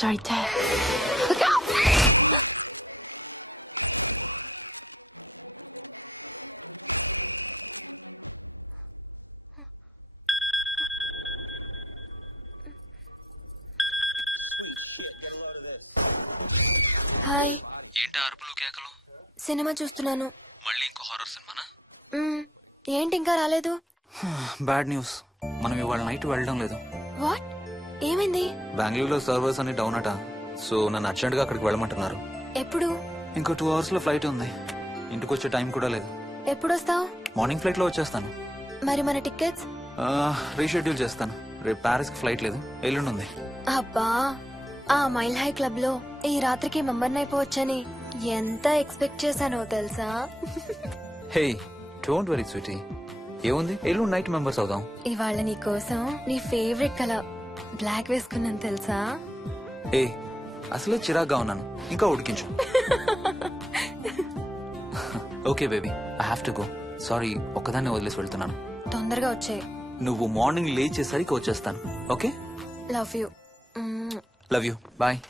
It's right there. Look out! Hi. ఏంటి అరుపులు కేకలు? సినిమా చూస్తున్నాను. మళ్ళీ ఇంకో హారర్ సినిమానా? ఏంటి ఇంకా రాలేదు? బ్యాడ్ న్యూస్, మనం ఇవాళ నైట్ వెళ్ళడం లేదు. వాట్? ఏమైంది? బెంగళూరులో సర్వర్స్ అన్ని డౌన్ అట. సో నన్ను అర్జెంట్ గా అక్కడికి వెళ్ళమంటున్నారు. ఎప్పుడు? ఇంకో 2 hours లో ఫ్లైట్ ఉంది. ఇంటికి వచ్చే టైం కూడా లేదు. ఎప్పుడు వస్తావు? మార్నింగ్ ఫ్లైట్ లో వచ్చేస్తాను. మరి మన టికెట్స్? రీషెడ్యూల్ చేస్తాను. రేపు ప్యారిస్ కి ఫ్లైట్ లేదు, ఎల్లుండి ఉంది. అబ్బా, ఆ మైల్ హై క్లబ్ లో ఈ రాత్రికి మెంబర్ని అయిపోవచ్చని ఎంత ఎక్స్పెక్ట్ చేశానో తెలుసా? హే, డోంట్ వరీ స్వీటీ, ఏముంది, ఎల్లుండి నైట్ మెంబర్స్ అవుదాం. ఇవాళ నీ కోసం నీ ఫేవరెట్ కలర్ బ్లాక్ వేసుకున్నాను తెలుసా? ఏ, అసలే చిరాగ్గా ఉన్నాను, ఇంకా ఉడికించు. Okay baby, I have to go. Sorry, ఒక్కదాన్ని వదిలేసి వెళ్తున్నాను. తొందరగా వచ్చే. నువ్వు మార్నింగ్ లేచేసరికి వచ్చేస్తాను. Okay, love you. Love you, bye.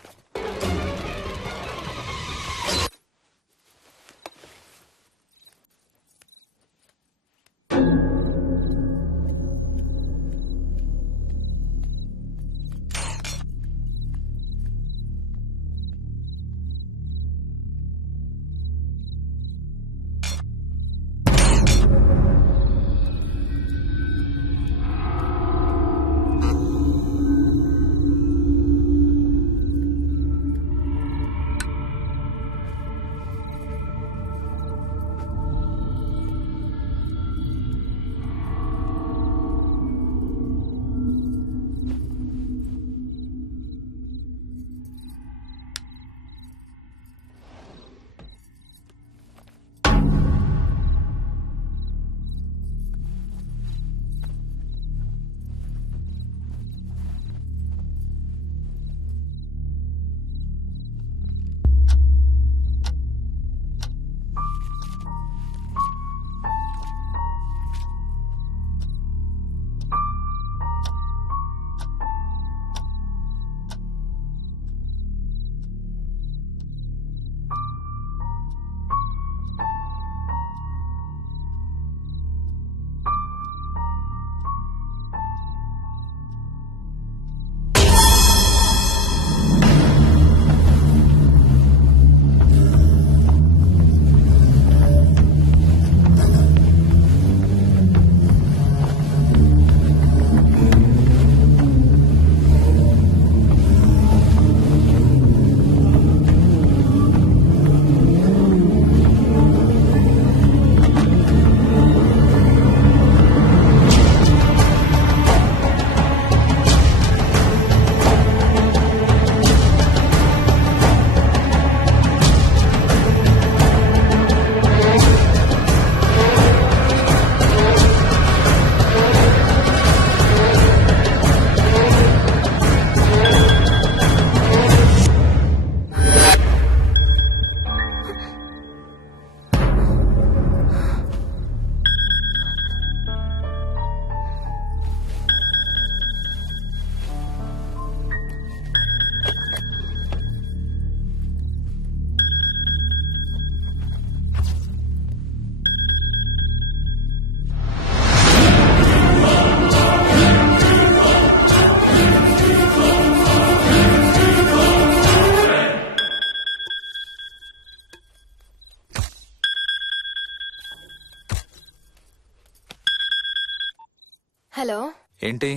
Hello. ఏంటి,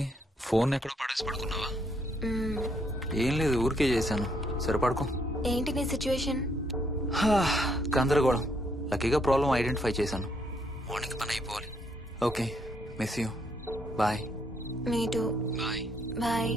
ఫోన్ ఎక్కడో పడేసి పడుకున్నావా? ఏం లేదు, ఊరికే చేశాను. సరే పడుకో. ఏంటి నీ సిచ్యువేషన్? గందరగోళం. లక్కీగా ప్రాబ్లం ఐడెంటిఫై చేశాను. మార్నింగ్ పని అయిపోవాలి. Okay, miss you, bye. Me too. Bye. Bye.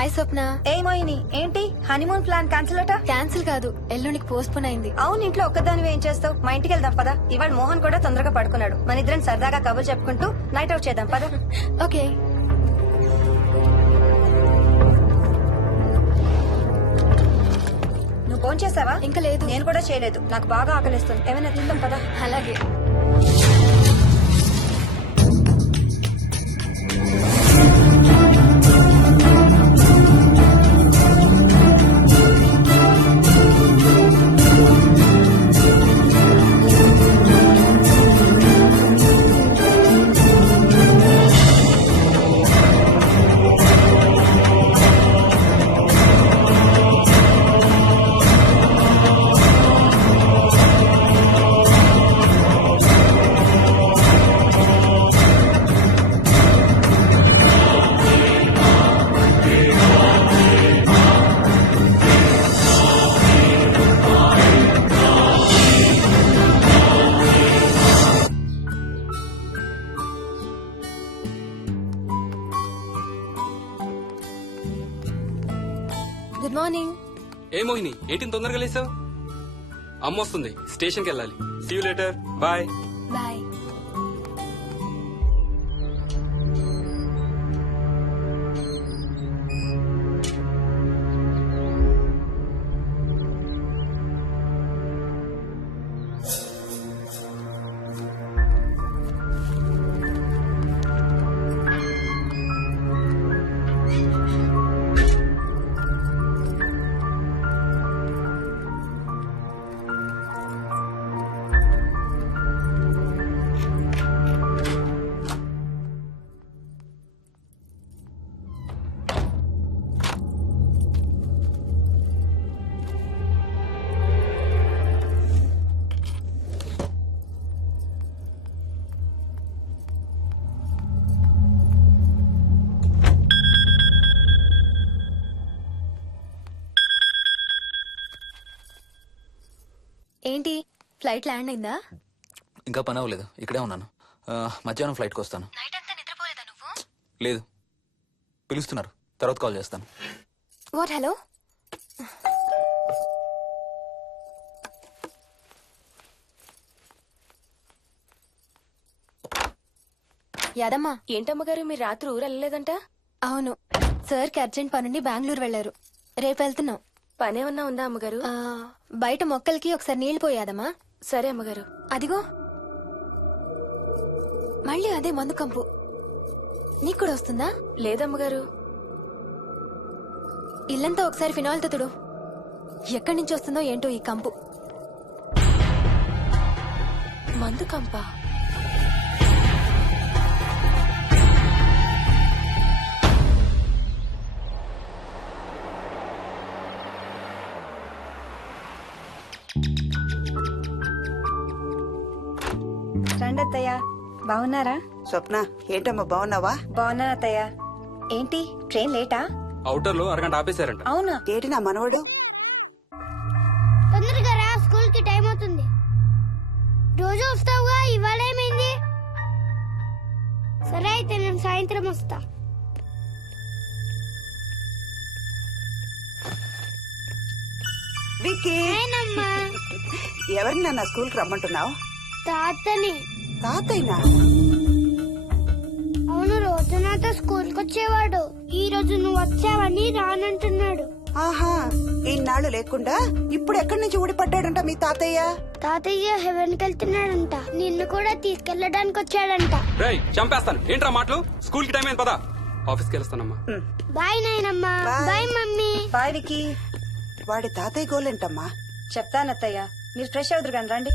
Hi Swapna. ఏమోయిని ఏంటి హనీమూన్ ప్లాన్ క్యాన్సిల్ అట? క్యాన్సిల్ కాదు, ఎల్లుండికి పోస్ట్ పోన్ అయింది. అవును, ఇంట్లో ఒక్కదానివి ఏం చేస్తావు? మా ఇంటికి వెళ్దాం పదా. ఇవాళ మోహన్ కూడా తొందరగా పడుకున్నాడు. మన ఇద్దరం సరదాగా కబుర్లు చెప్పుకుంటూ నైట్ అవుట్ చేద్దాం పదా. ఓకే. నువ్వు ఫోన్ చేసావా? ఇంకా లేదు. నేను కూడా చేయలేదు. నాకు బాగా ఆకలిస్తుంది. ఏమైనా తిందాం పదా. అలాగే. Good morning. ఏ మోహిని, ఏంటి తొందరగా లేసావు? అమ్మ వస్తుంది, స్టేషన్కి వెళ్ళాలి. See you later, bye. Bye. ఏంటి, ఫ్లైట్ ల్యాండ్ అయిందా? ఇంకా పని అవ్వలేదు, ఇక్కడే ఉన్నాను. మధ్యాహ్నం ఫ్లైట్కి వస్తాను. నైట్ అంతా నిద్రపోలేదా నువ్వు? లేదు, పిలుస్తున్నారు, తర్వాత కాల్ చేస్తాను. వాట్? హలో. యాదమ్మా. ఏంటమ్మగారు, మీరు రాత్రి ఊరు వెళ్ళలేదంట? అవును, సార్కి అర్జెంట్ పనుండి బెంగళూరు వెళ్లారు. రేపు వెళ్తున్నాం. పనేమన్నా ఉందా అమ్మగారు? బయట మొక్కలకి ఒకసారి నీళ్లు పోయాదమ్మా. సరే అమ్మగారు. అదిగో మళ్ళీ అదే మందు కంపు. నీకు కూడా వస్తుందా? లేదమ్మగారు. ఇల్లంతా ఒకసారి ఫినాయిల్ తో తుడు. ఎక్కడి నుంచి వస్తుందో ఏంటో ఈ కంపు. మందు కంపా? రండి అత్తయ్య. బాగున్నారా? స్వప్న, ఏంటమ్మా బాగున్నావా? బాగున్నా అత్తయ్య. ఏంటి ట్రైన్ లేటా? అవుటర్ లో అరగంట ఆపేశారంట. అవునా? ఏంటి నా మనవడు? తొందరగా రా, స్కూల్ కి టైం అవుతుంది. రోజు వస్తావుగా, ఇవాళ ఏమైంది? సరే అయితే నేను సాయంత్రం వస్తా. విక్కీ, నేనమ్మా. ఎవరిని నా స్కూల్ కి రమ్మంటున్నావు? తాతని. తాతయ్యనా? అవును, రోజు నాతో స్కూల్ కి వచ్చేవాడు. ఈ రోజు నువ్వు వచ్చావని రానంటున్నాడు. ఆహా, ఇన్నాళ్ళు లేకుండా ఇప్పుడు ఎక్కడి నుంచి ఊడిపడ్డాడంట మీ తాతయ్య? తాతయ్య హెవెన్ కి వెళ్తున్నాడంట. నిన్ను కూడా తీసుకెళ్లడానికి వచ్చాడంట. రేయ్, చంపేస్తాను. ఏంట్రా మాటలు? స్కూల్ కి టైం అయింది, పదా. ఆఫీస్కి వెళ్తానమ్మా. బాయ్ నాయనమ్మా. Bye. Bye mummy. Bye Vicky. వాడి తాతయ్య గోలేంటమ్మా? చెప్తానత్తయ్య, మీరు ఫ్రెష్ అవుతురు కానీ రండి.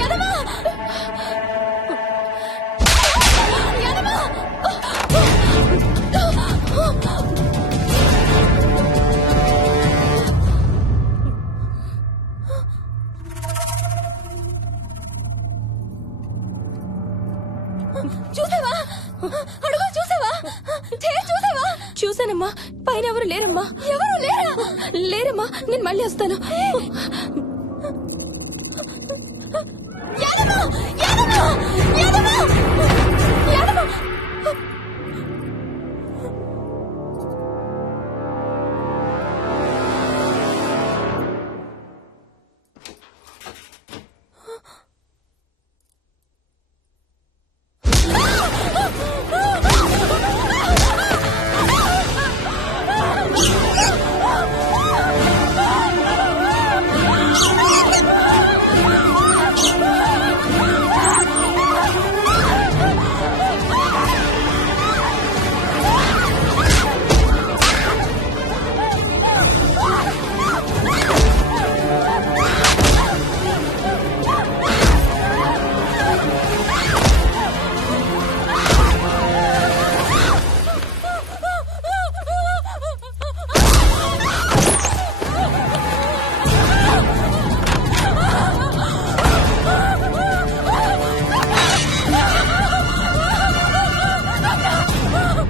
యాదమ్మా! యాదమ్మా! చూసావా? అడుగు చూసావా? చూసావా? చూసానమ్మా. పైన ఎవరు లేరమ్మా. ఎవరు లేరా? లేరమ్మా. నేను మళ్ళీ వస్తాను. యాదమ్మా! యాదమ్మా! యాదమ్మా!